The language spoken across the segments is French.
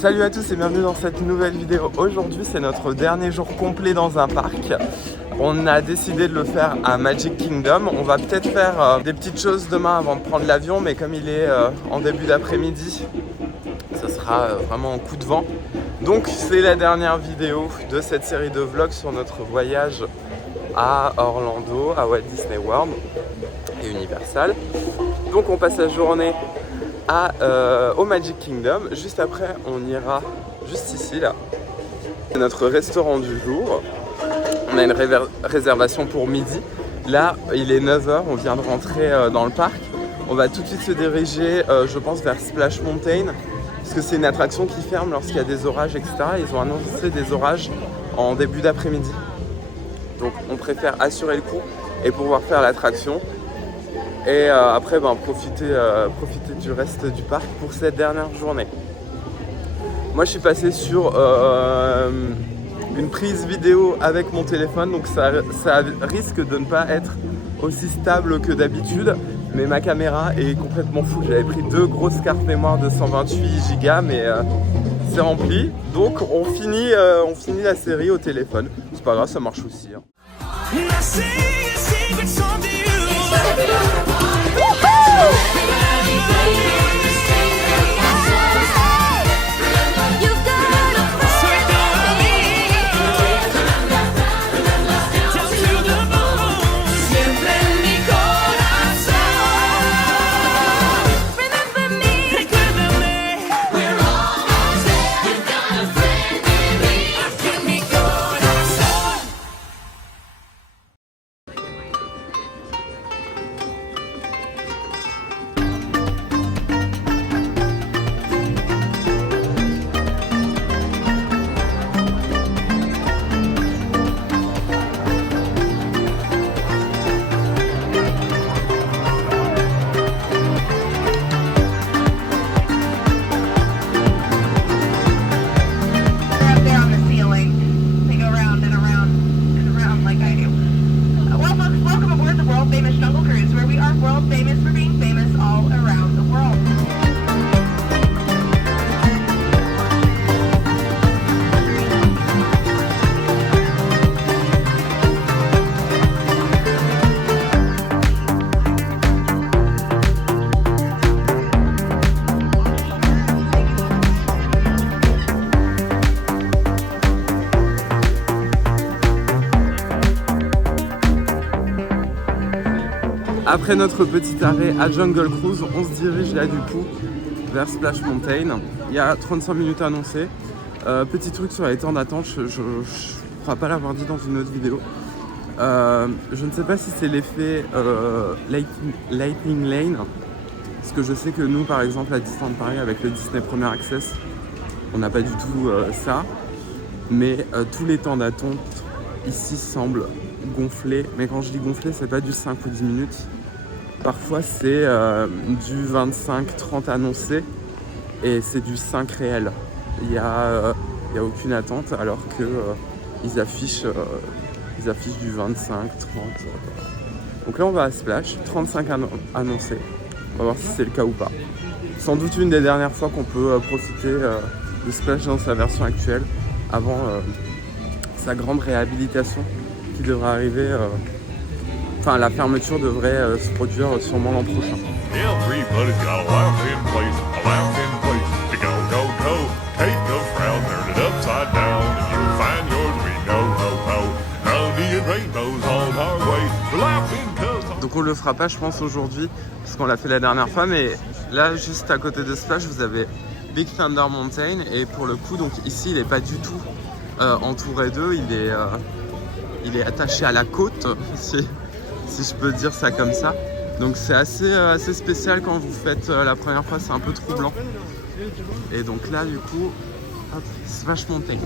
Salut à tous et bienvenue dans cette nouvelle vidéo. Aujourd'hui c'est notre dernier jour complet dans un parc. On a décidé de le faire à Magic Kingdom. On va peut-être faire des petites choses demain avant de prendre l'avion, mais comme il est en début d'après-midi, ce sera vraiment un coup de vent. Donc c'est la dernière vidéo de cette série de vlogs sur notre voyage à Orlando, à Walt Disney World et Universal. Donc on passe la journée au Magic Kingdom. Juste après on ira juste ici là. C'est notre restaurant du jour. On a une réservation pour midi. Là il est 9h, on vient de rentrer dans le parc. On va tout de suite se diriger je pense vers Splash Mountain, parce que c'est une attraction qui ferme lorsqu'il y a des orages, etc. Ils ont annoncé des orages en début d'après-midi. Donc on préfère assurer le coup et pouvoir faire l'attraction. Et après profiter du reste du parc pour cette dernière journée. Moi je suis passé sur une prise vidéo avec mon téléphone, donc ça risque de ne pas être aussi stable que d'habitude, mais ma caméra est complètement full. J'avais pris 2 grosses cartes mémoire de 128 Go, mais c'est rempli. Donc on finit la série au téléphone. C'est pas grave, ça marche aussi. Hein. Après notre petit arrêt à Jungle Cruise, on se dirige là du coup vers Splash Mountain. Il y a 35 minutes annoncées. Petit truc sur les temps d'attente, je ne crois pas l'avoir dit dans une autre vidéo. Je ne sais pas si c'est l'effet Lightning Lane, parce que je sais que nous par exemple à Disneyland Paris avec le Disney Premier Access, on n'a pas du tout ça. Mais tous les temps d'attente ici semblent gonfler. Mais quand je dis gonfler, c'est pas du 5 ou 10 minutes. Parfois c'est du 25-30 annoncé et c'est du 5 réel. Il y a aucune attente alors que ils affichent du 25-30. Donc là on va à Splash, 35 annoncés. On va voir si c'est le cas ou pas. Sans doute une des dernières fois qu'on peut profiter de Splash dans sa version actuelle avant sa grande réhabilitation qui devrait arriver. Enfin, la fermeture devrait se produire sûrement l'an prochain. Donc on le fera pas je pense aujourd'hui parce qu'on l'a fait la dernière fois, mais là juste à côté de Splash vous avez Big Thunder Mountain et pour le coup donc ici il n'est pas du tout entouré d'eux, il est attaché à la côte si je peux dire ça comme ça. Donc c'est assez spécial quand vous faites la première fois, c'est un peu troublant. Et donc là du coup, hop, Splash Mountain.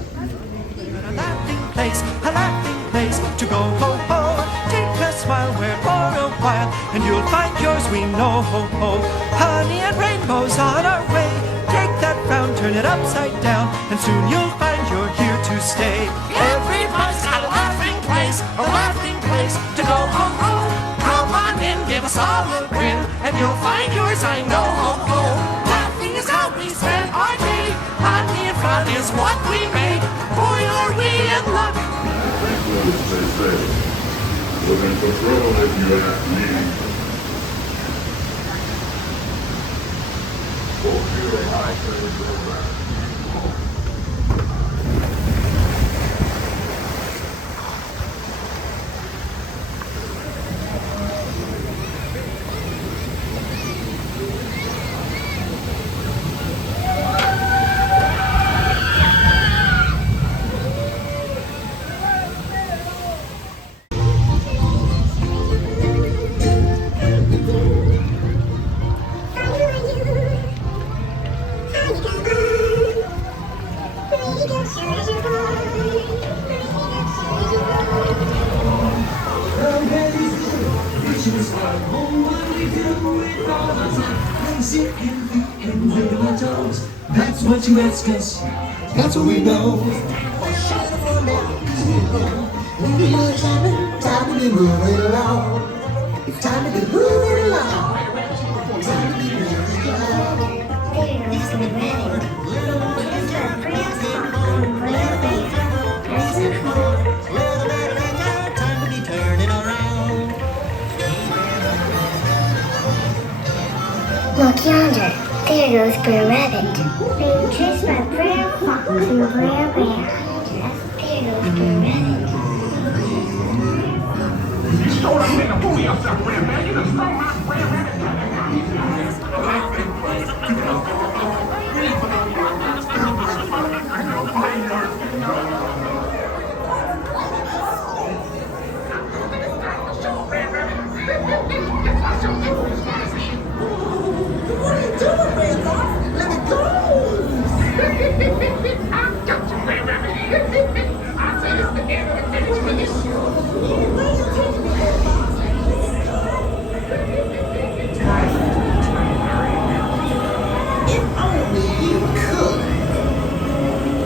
Turn it upside down, and soon you'll find you're here to stay. Everybody's got a laughing place to go home, home. Come on in, give us all a grin, and you'll find yours, I know. Laughing is how we spend our day. Honey fun is what we make. Boy, are we in luck. As they say, was in control if you ask me. That's what you ask us. That's what we know. Time to be moving along. It's time to be moving along. Time to be moving along. Time to be turning around. Look yonder, there goes Brer Rabbit, being chased by Brer Fox and Brer Bear. There goes Brer Rabbit.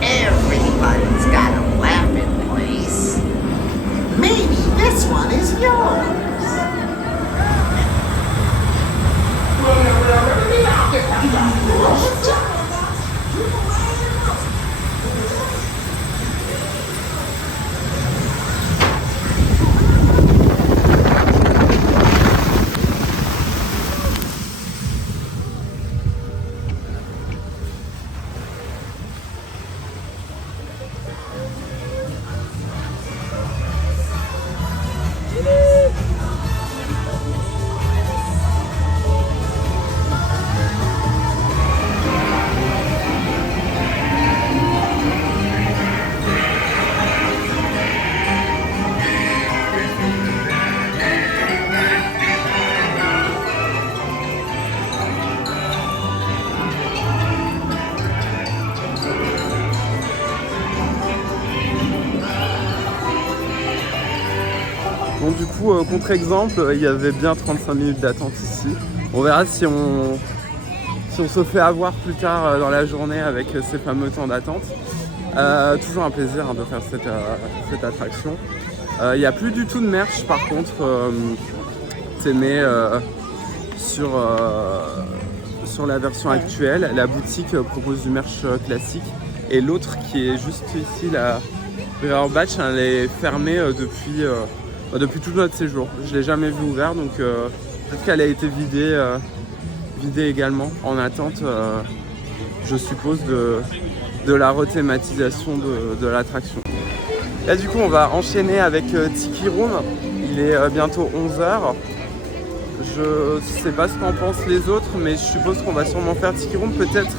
Everybody's got a laughing place. Maybe this one is yours. Bon, du coup, contre-exemple, il y avait bien 35 minutes d'attente ici. On verra si on se fait avoir plus tard dans la journée avec ces fameux temps d'attente. Toujours un plaisir de faire cette attraction. Il n'y a plus du tout de merch par contre. Mais sur la version actuelle, la boutique propose du merch classique. Et l'autre qui est juste ici, la Brewer Batch, elle est fermée depuis tout notre séjour. Je ne l'ai jamais vue ouverte, donc peut-être qu'elle a été vidée également en attente, je suppose, de la rethématisation de l'attraction. Là du coup on va enchaîner avec Tiki Room. Il est bientôt 11h. Je sais pas ce qu'en pensent les autres, mais je suppose qu'on va sûrement faire Tiki Room. Peut-être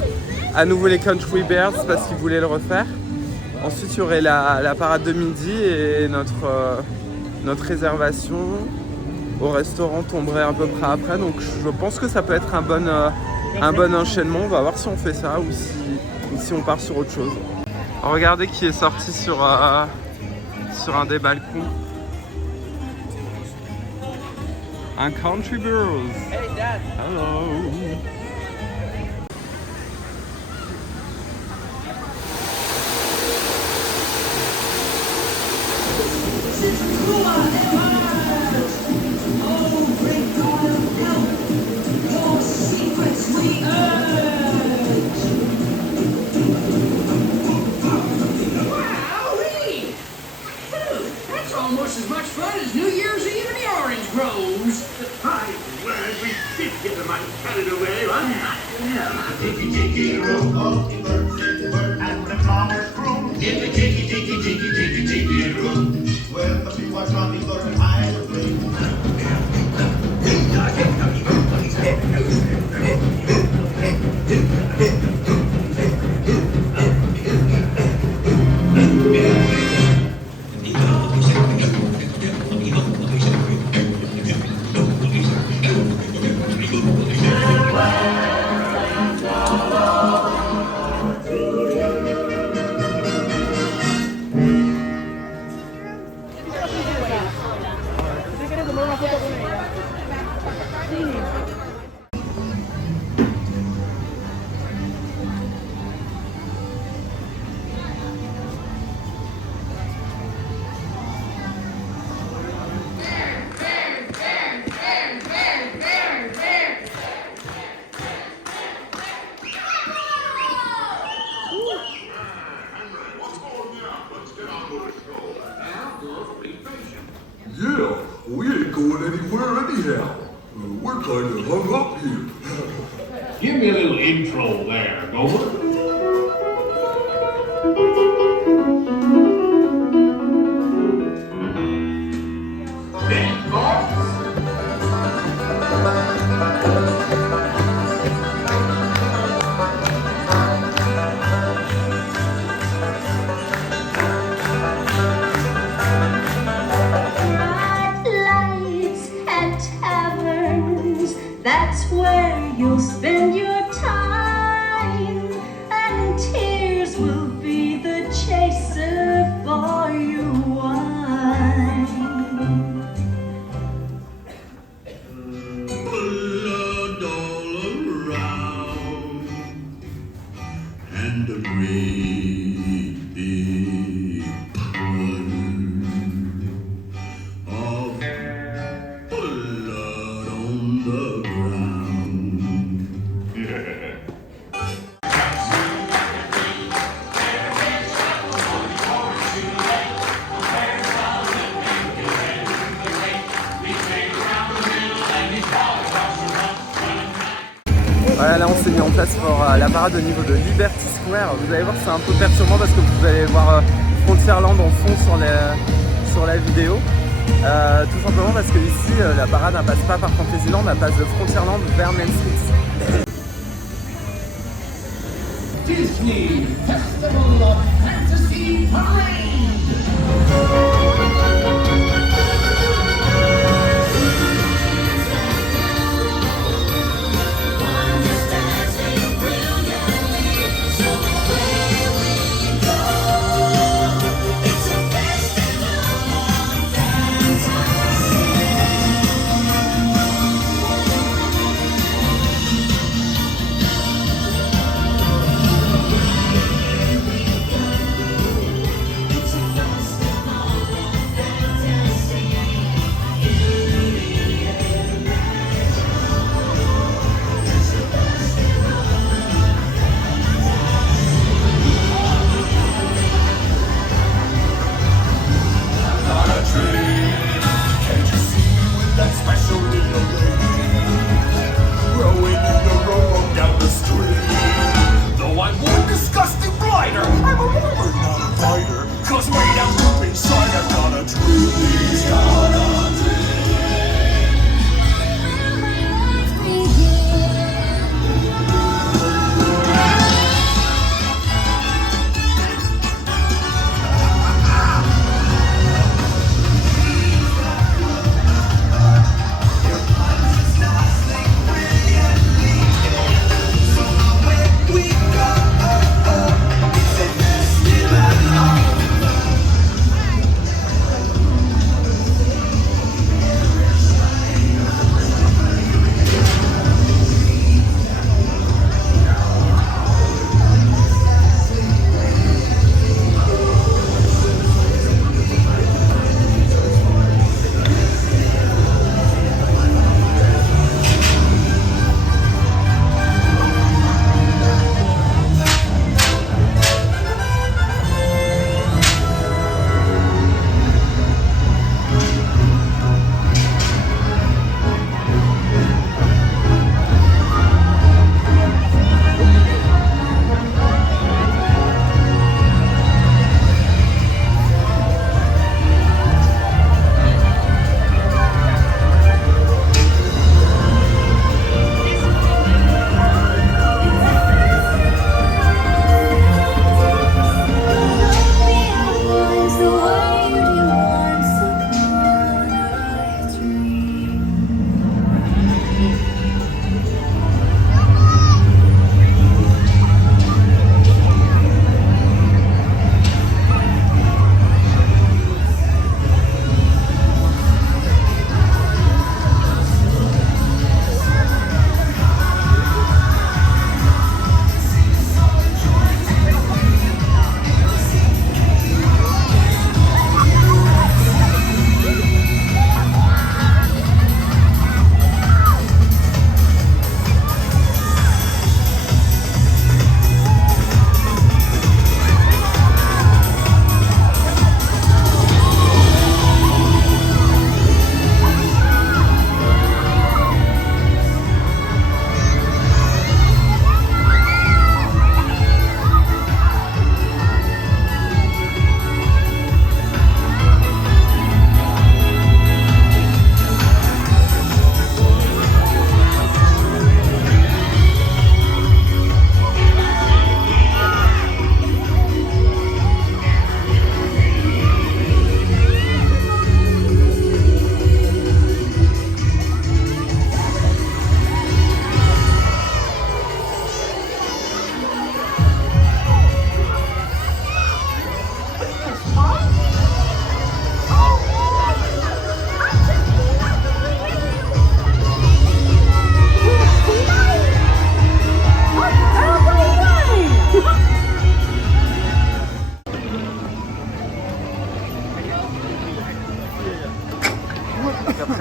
à nouveau les Country Bears parce qu'ils voulaient le refaire. Ensuite il y aurait la parade de midi et notre réservation au restaurant tomberait à peu près après. Donc je pense que ça peut être un bon enchaînement. On va voir si on fait ça ou si on part sur autre chose. Regardez qui est sorti sur un des balcons. Un Country Bears. Hey Dad. Hello. yeah. We're kind of hung up here. Give me a little intro there, Gomer. Lights at taverns, that's where you'll spend your time, and tears will be the chaser for your wine. Blood all around, and a great big pile of blood on the ground. Voilà, là on s'est mis en place pour la parade au niveau de Liberty Square. Vous allez voir, c'est un peu perturbant parce que vous allez voir Frontierland en fond sur la vidéo. Tout simplement parce que ici la parade ne passe pas par Fantasyland, elle passe de Frontierland vers Main Street. Disney Festival of Fantasy Parade!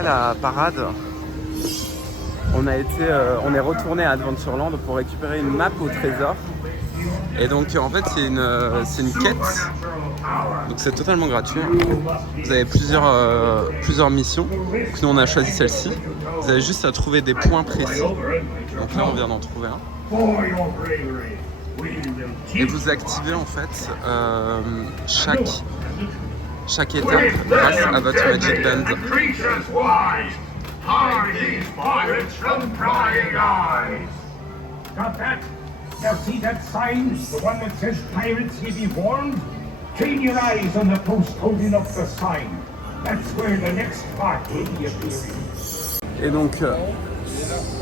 la parade, on est retourné à Adventureland pour récupérer une map au trésor. Et donc en fait c'est une quête, donc c'est totalement gratuit. Vous avez plusieurs missions, donc nous on a choisi celle-ci. Vous avez juste à trouver des points précis, donc là on vient d'en trouver un. Et vous activez en fait chaque étape grâce à votre Magic Band. Got that? Now see that sign? The one that says pirates may be warned? Train your eyes on the post holding up the sign. That's where the next part will be appearing. Et donc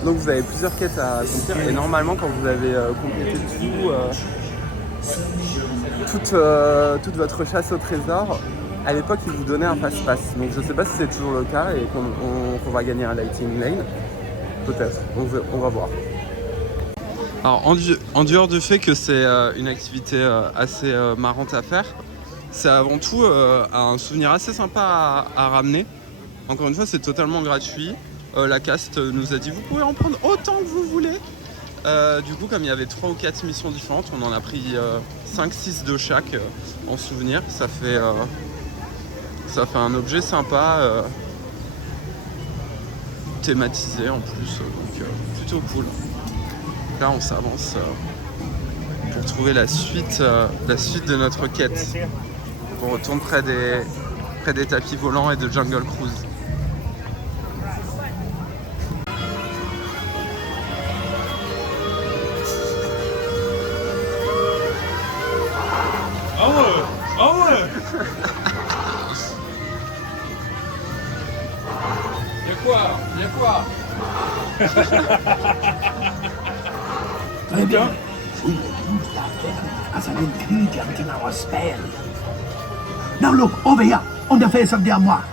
vous avez plusieurs quêtes à accomplir et normalement quand vous avez complété toute votre chasse au trésor, à l'époque ils vous donnaient un passe-passe. Donc je sais pas si c'est toujours le cas et qu'on va gagner un Lightning Lane. Peut-être, on va voir. Alors en dehors du fait que c'est une activité assez marrante à faire, c'est avant tout un souvenir assez sympa à ramener. Encore une fois c'est totalement gratuit. La cast nous a dit vous pouvez en prendre autant que vous voulez. Du coup comme il y avait 3 ou 4 missions différentes, on en a pris 5-6 de chaque en souvenir. Ça fait un objet sympa, thématisé en plus, donc plutôt cool. Là on s'avance pour trouver la suite de notre quête. On retourne près des tapis volants et de Jungle Cruise. Y'a quoi Très bien. We will use that venom as an ingredient in our spell. Now look, over here, on the face of the armoire.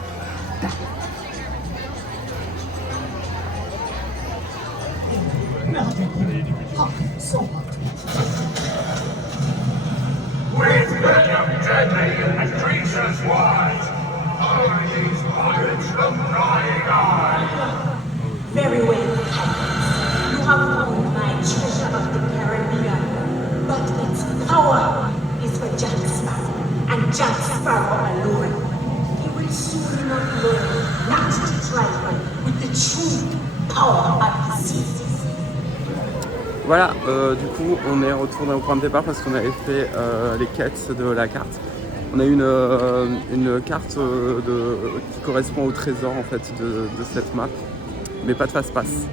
With venom deadly and creatures wise, are these pirates from prying eyes? Very well, pirates. You have found my treasure of the Caribbean, but its power is for Jack Sparrow, and Jack Sparrow alone. He will soon enough learn not to trifle with the true power of the seas. Voilà, du coup on est retourné au point de départ parce qu'on avait fait les quêtes de la carte. On a eu une carte qui correspond au trésor en fait de cette map, mais pas de passe-passe.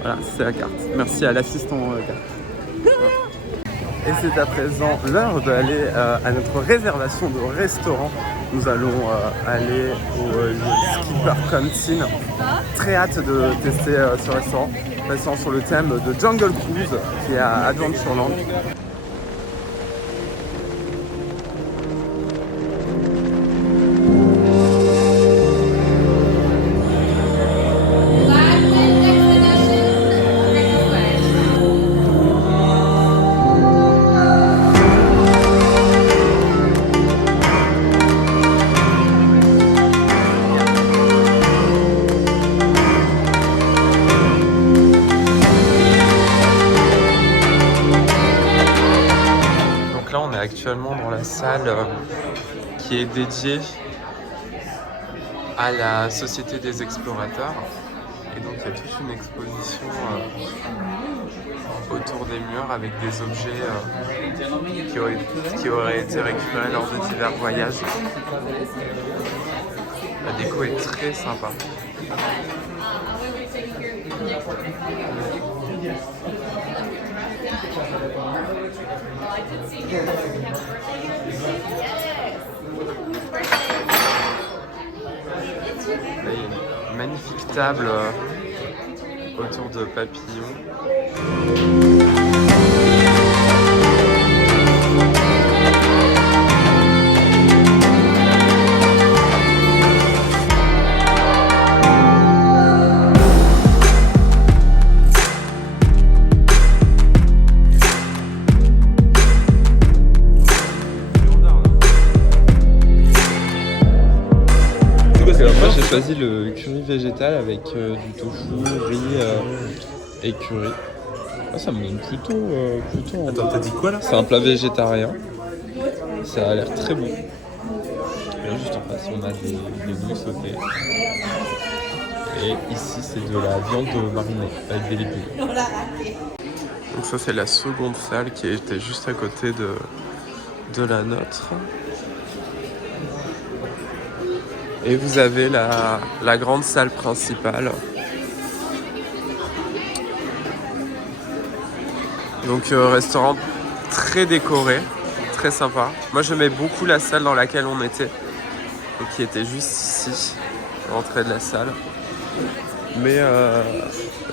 Voilà, c'est la carte. Merci à l'assistant carte. Et c'est à présent l'heure d'aller à notre réservation de restaurant. Nous allons aller au Skipper Canteen. Très hâte de tester ce restaurant. Restaurant sur le thème de Jungle Cruise qui est à Adventureland. Actuellement dans la salle qui est dédiée à la Société des Explorateurs et donc il y a toute une exposition autour des murs avec des objets qui auraient été récupérés lors de divers voyages. La déco est très sympa. Là, il y a une magnifique table autour de papillons. choisi le curry végétal avec du tofu, riz et curry. Ah, ça me donne plutôt envie. Attends, t'as dit quoi là? C'est un plat végétarien. Ça a l'air très bon. Et là, juste en face, on a des nouilles sautées. Et ici, c'est de la viande marinée avec des légumes. Donc ça, c'est la seconde salle qui était juste à côté de la nôtre. Et vous avez la grande salle principale. Donc restaurant très décoré, très sympa. Moi j'aimais beaucoup la salle dans laquelle on était, donc qui était juste ici, l'entrée de la salle. Mais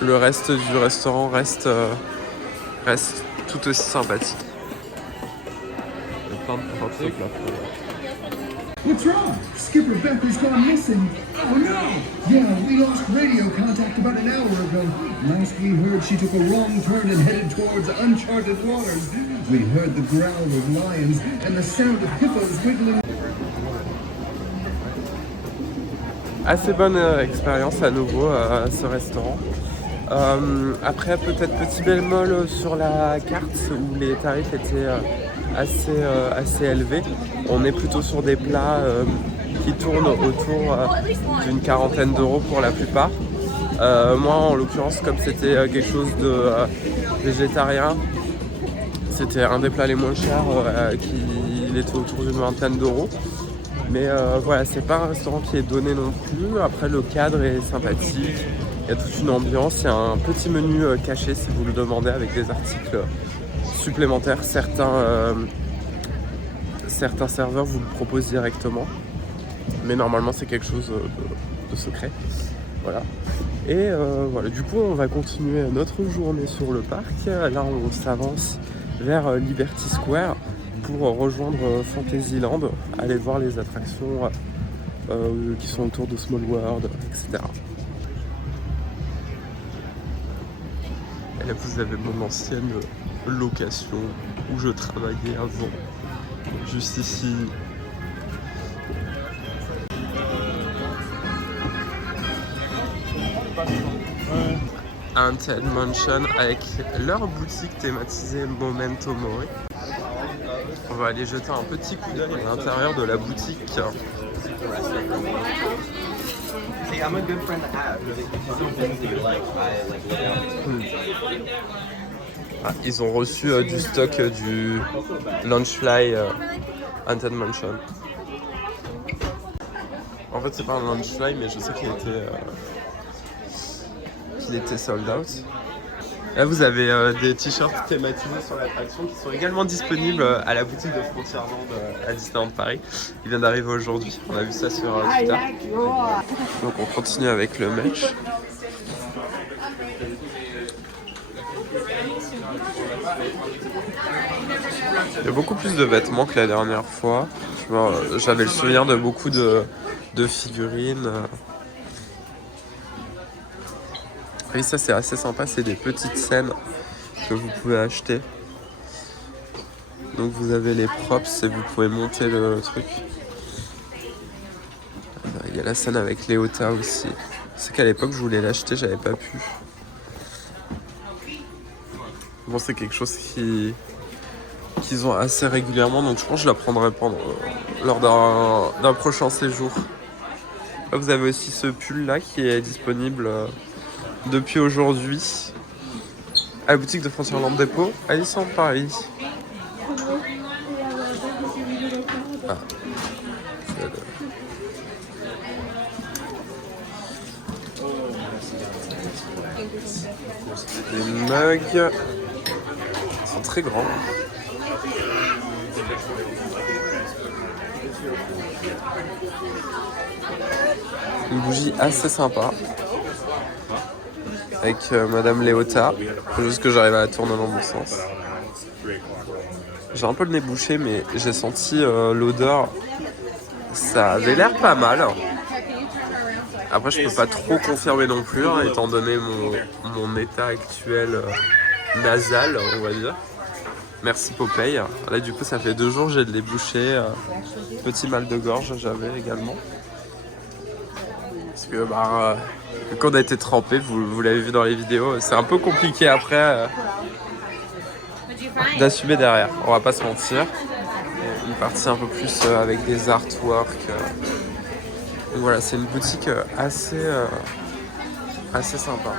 le reste du restaurant reste tout aussi sympathique. Il y a plein de props au plafond. What's wrong? Skipper Becker's gone missing. Oh no! Yeah, we lost radio contact about an hour ago. Last we heard, she took a wrong turn and headed towards uncharted waters. We heard the growl of lions and the sound of hippos wiggling. Assez bonne expérience à nouveau à ce restaurant. Après, peut-être petit bémol sur la carte où les tarifs étaient assez élevés. On est plutôt sur des plats qui tournent autour d'une quarantaine d'euros pour la plupart. Moi, en l'occurrence, comme c'était quelque chose de végétarien, c'était un des plats les moins chers, il était autour d'une vingtaine d'euros. Mais voilà, c'est pas un restaurant qui est donné non plus. Après, le cadre est sympathique. Il y a toute une ambiance. Il y a un petit menu caché si vous le demandez avec des articles supplémentaires. Certains serveurs vous le proposent directement. Mais normalement, c'est quelque chose de secret. Voilà. Et voilà, du coup, on va continuer notre journée sur le parc. Là, on s'avance vers Liberty Square pour rejoindre Fantasyland, aller voir les attractions qui sont autour de Small World, etc. Et là, vous avez mon ancienne location où je travaillais avant, juste ici. Haunted Mansion avec leur boutique thématisée Memento Mori. On va aller jeter un petit coup d'œil à l'intérieur de la boutique. Ah, ils ont reçu du stock du Launchfly Haunted Mansion. En fait, c'est pas un Launchfly, mais je sais qu'il était sold out. Là, vous avez des t-shirts thématisés sur l'attraction qui sont également disponibles à la boutique de Frontierland à Disneyland Paris. Il vient d'arriver aujourd'hui, on a vu ça sur Twitter. Donc on continue avec le merch. Il y a beaucoup plus de vêtements que la dernière fois. J'avais le souvenir de beaucoup de figurines. Et ça, c'est assez sympa, c'est des petites scènes que vous pouvez acheter. Donc vous avez les props et vous pouvez monter le truc. Il y a la scène avec Léota aussi. C'est qu'à l'époque je voulais l'acheter, j'avais pas pu. Bon, c'est quelque chose qu'ils ont assez régulièrement, donc je pense que je la prendrai lors d'un prochain séjour. Là, vous avez aussi ce pull là qui est disponible depuis aujourd'hui à la boutique de Frontierland Depot à Disneyland Paris. Ah. Les mugs sont très grands. Une bougie assez sympa avec Madame Léota. Faut juste que j'arrive à la tourner dans le bon sens. J'ai un peu le nez bouché, mais j'ai senti l'odeur. Ça avait l'air pas mal. Après, je peux pas trop confirmer non plus, hein, étant donné mon état actuel nasal, on va dire. Merci Popeye. Là, du coup, ça fait 2 jours, j'ai de les boucher. Petit mal de gorge, j'avais également. que vu qu'on a été trempé, vous l'avez vu dans les vidéos, c'est un peu compliqué après d'assumer derrière, on va pas se mentir. Une partie un peu plus avec des artworks. Donc voilà, c'est une boutique assez sympa.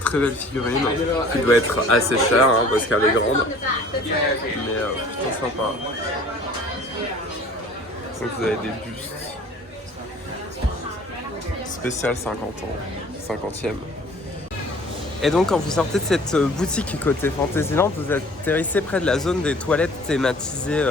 Très belle figurine qui doit être assez chère hein, parce qu'elle est grande, mais plutôt sympa. Donc vous avez des bustes spécial 50 ans, 50e. Et donc quand vous sortez de cette boutique côté Fantasyland, vous atterrissez près de la zone des toilettes thématisées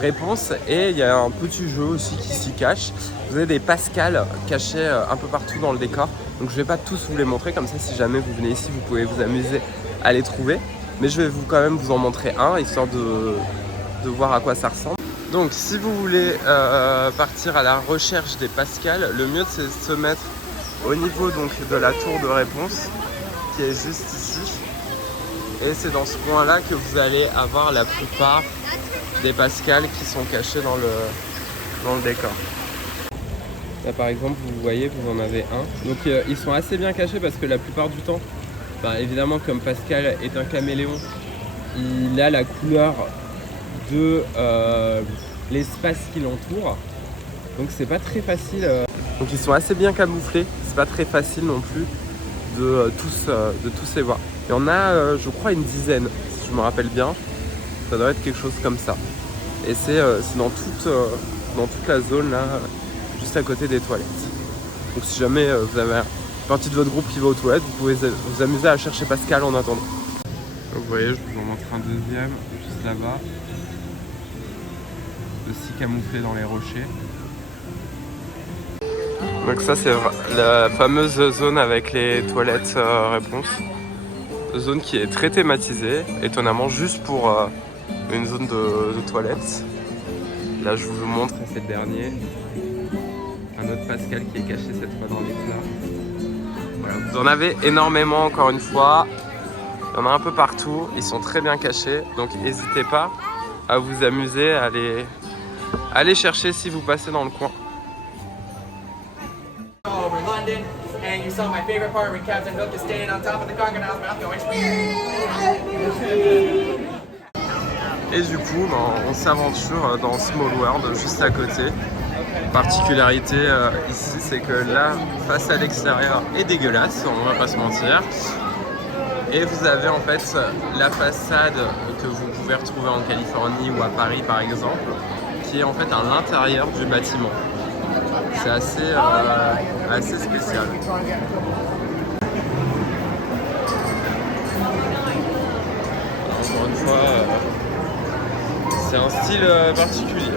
Réponse, et il y a un petit jeu aussi qui s'y cache. Vous avez des pascals cachés un peu partout dans le décor, donc je vais pas tous vous les montrer, comme ça si jamais vous venez ici vous pouvez vous amuser à les trouver, mais je vais quand même vous en montrer un histoire de voir à quoi ça ressemble. Donc si vous voulez partir à la recherche des pascals, le mieux c'est de se mettre au niveau donc, de la tour de Réponse qui est juste ici, et c'est dans ce coin là que vous allez avoir la plupart des pascals qui sont cachés dans le décor. Là par exemple vous voyez, vous en avez un, donc ils sont assez bien cachés parce que la plupart du temps, évidemment comme Pascal est un caméléon, il a la couleur de l'espace qui l'entoure, donc c'est pas très facile. Donc ils sont assez bien camouflés, c'est pas très facile non plus de tous les voir. Il y en a je crois une dizaine si je me rappelle bien, ça doit être quelque chose comme ça, et c'est dans toute la zone là, juste à côté des toilettes. Donc si jamais vous avez une partie de votre groupe qui va aux toilettes, vous pouvez vous amuser à chercher Pascal en attendant. Donc vous voyez, je vous en montre un deuxième juste là-bas, aussi camouflé dans les rochers. Donc ça c'est la fameuse zone avec les toilettes Réponse, zone qui est très thématisée, étonnamment juste pour une zone de toilettes. Là je vous le montre, c'est le dernier, un autre Pascal qui est caché cette fois dans les plats. Voilà, vous en avez énormément encore une fois, il y en a un peu partout, ils sont très bien cachés, donc n'hésitez pas à vous amuser, à aller chercher si vous passez dans le coin. Over London, and you saw my favorite part when Captain Hook is standing on top of the crocodile's mouth going. Et du coup, on s'aventure dans Small World juste à côté. Particularité ici, c'est que la face à l'extérieur est dégueulasse, on va pas se mentir. Et vous avez en fait la façade que vous pouvez retrouver en Californie ou à Paris par exemple, qui est en fait à l'intérieur du bâtiment. C'est assez spécial. Encore une fois, c'est un style particulier.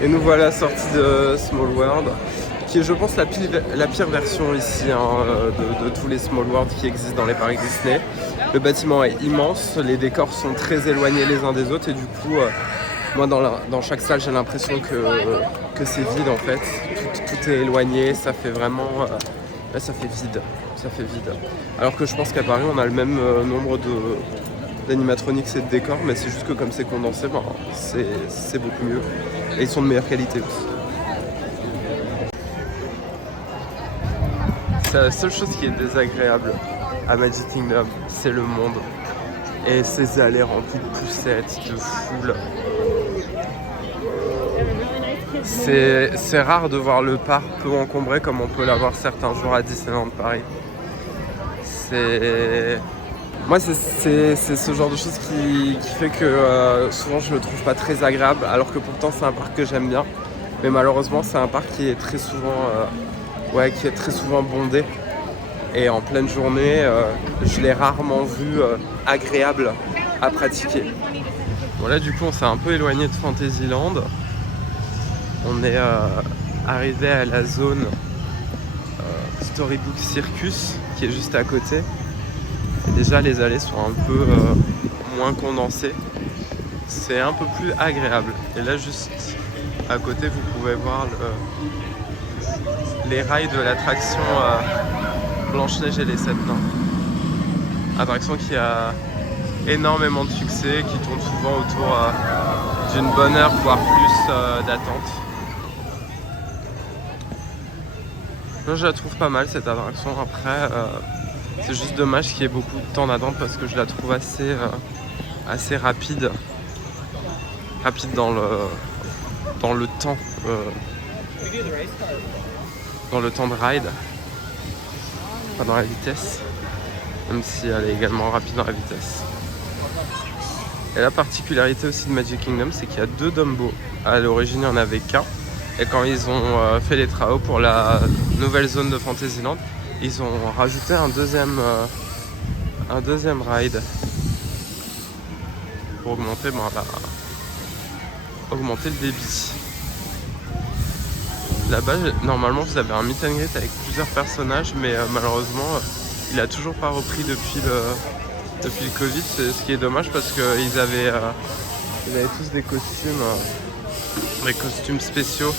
Et nous voilà sortis de Small World, qui est je pense la pire version ici de tous les Small World qui existent dans les parcs Disney. Le bâtiment est immense, les décors sont très éloignés les uns des autres et du coup moi dans chaque salle j'ai l'impression que c'est vide en fait, tout est éloigné, ça fait vraiment ça fait vide. Alors que je pense qu'à Paris on a le même nombre d'animatroniques et de décors, mais c'est juste que comme c'est condensé, c'est beaucoup mieux. Et ils sont de meilleure qualité aussi. C'est la seule chose qui est désagréable à Magic Kingdom, c'est le monde. Et ces allées remplies de poussettes, de foules. C'est rare de voir le parc peu encombré comme on peut l'avoir certains jours à Disneyland Paris. Moi c'est ce genre de choses qui fait que souvent je le trouve pas très agréable, alors que pourtant c'est un parc que j'aime bien. Mais malheureusement, c'est un parc qui est très souvent bondé. Et en pleine journée, je l'ai rarement vu agréable à pratiquer. Bon là du coup on s'est un peu éloigné de Fantasyland. On est arrivé à la zone Storybook Circus qui est juste à côté. Et déjà les allées sont un peu moins condensées. C'est un peu plus agréable. Et là juste à côté vous pouvez voir les rails de l'attraction Blanche-Neige et les 7 nains. Attraction qui a énormément de succès, qui tourne souvent autour d'une bonne heure voire plus d'attente. Moi je la trouve pas mal cette attraction. Après c'est juste dommage qu'il y ait beaucoup de temps d'attente parce que je la trouve assez rapide dans le temps de ride, pas dans la vitesse, même si elle est également rapide dans la vitesse. Et la particularité aussi de Magic Kingdom, c'est qu'il y a 2 Dumbo. À l'origine, il n'y en avait qu'un. Et quand ils ont fait les travaux pour la nouvelle zone de Fantasyland, ils ont rajouté un deuxième ride pour augmenter, augmenter le débit. Là-bas, normalement, vous avez un meet and greet avec plusieurs personnages, mais malheureusement, il n'a toujours pas repris depuis le Covid, c'est ce qui est dommage parce qu'ils avaient tous des costumes spéciaux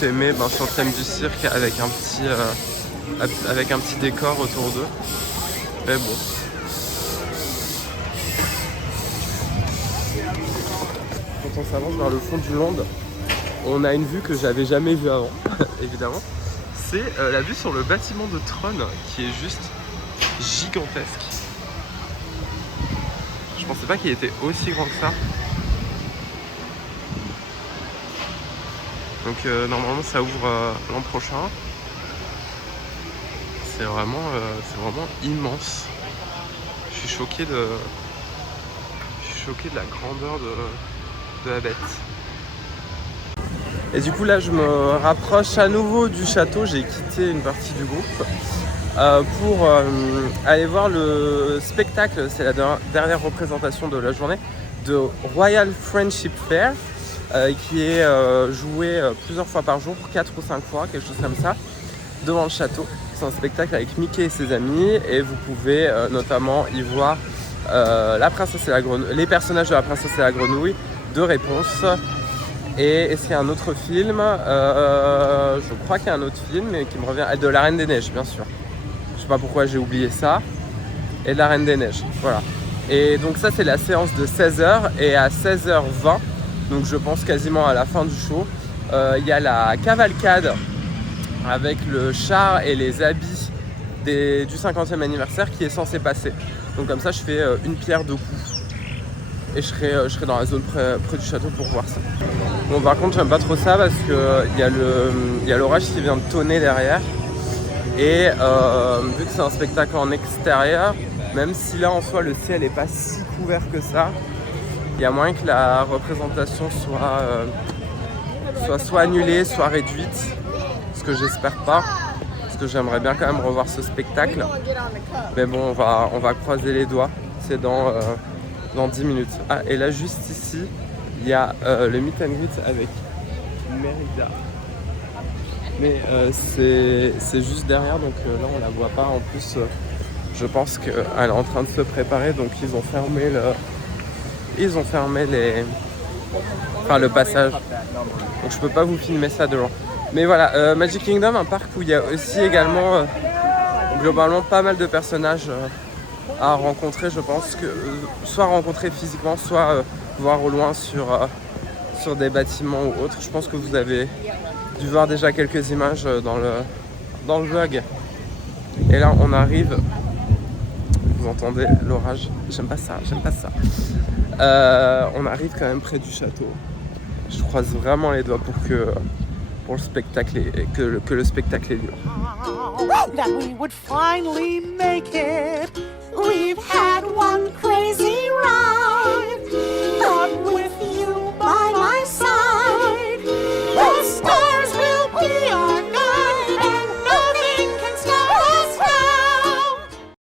thèmés sur le thème du cirque avec un petit décor autour d'eux. Mais bon. Quand on s'avance vers le fond du land, on a une vue que j'avais jamais vue avant, évidemment. C'est la vue sur le bâtiment de Tron qui est juste gigantesque. Je pensais pas qu'il était aussi grand que ça. Donc normalement ça ouvre l'an prochain. C'est vraiment immense. Je suis choqué de la grandeur de la bête. Et du coup là je me rapproche à nouveau du château. J'ai quitté une partie du groupe pour aller voir le spectacle. C'est la dernière représentation de la journée de Royal Friendship Fair qui est joué plusieurs fois par jour, 4 ou 5 fois, quelque chose comme ça, devant le château. C'est un spectacle avec Mickey et ses amis et vous pouvez notamment y voir la princesse et la grenouille, les personnages de la princesse et la grenouille, de Réponse. Et est-ce qu'il y a un autre film je crois qu'il y a un autre film mais qui me revient, de la Reine des Neiges bien sûr. Je sais pas pourquoi j'ai oublié ça. Et de la Reine des Neiges, voilà. Et donc ça c'est la séance de 16h et à 16h20, donc je pense quasiment à la fin du show, il y a la cavalcade avec le char et les habits du 50e anniversaire qui est censé passer. Donc comme ça je fais une pierre deux coups. Et je serai dans la zone près du château pour voir ça. Bon par contre j'aime pas trop ça parce que il y a l'orage qui vient de tonner derrière. Et vu que c'est un spectacle en extérieur, même si là en soi le ciel est pas si couvert que ça, il y a moyen que la représentation soit annulée, soit réduite. Ce que j'espère pas, parce que j'aimerais bien quand même revoir ce spectacle. Mais bon, on va croiser les doigts. C'est dans 10 minutes. Ah, et là, juste ici, il y a le meet and greet avec Mérida. Mais c'est juste derrière, donc là, on la voit pas. En plus, je pense qu'elle est en train de se préparer, donc ils ont fermé le passage. Donc je peux pas vous filmer ça de loin. Mais voilà, Magic Kingdom, un parc où il y a aussi également globalement pas mal de personnages à rencontrer. Je pense que soit rencontrer physiquement, soit voir au loin sur des bâtiments ou autres. Je pense que vous avez dû voir déjà quelques images dans le vlog. Et là on arrive, vous entendez l'orage, j'aime pas ça. On arrive quand même près du château. Je croise vraiment les doigts pour le spectacle que le spectacle ait lieu. That we would finally make it.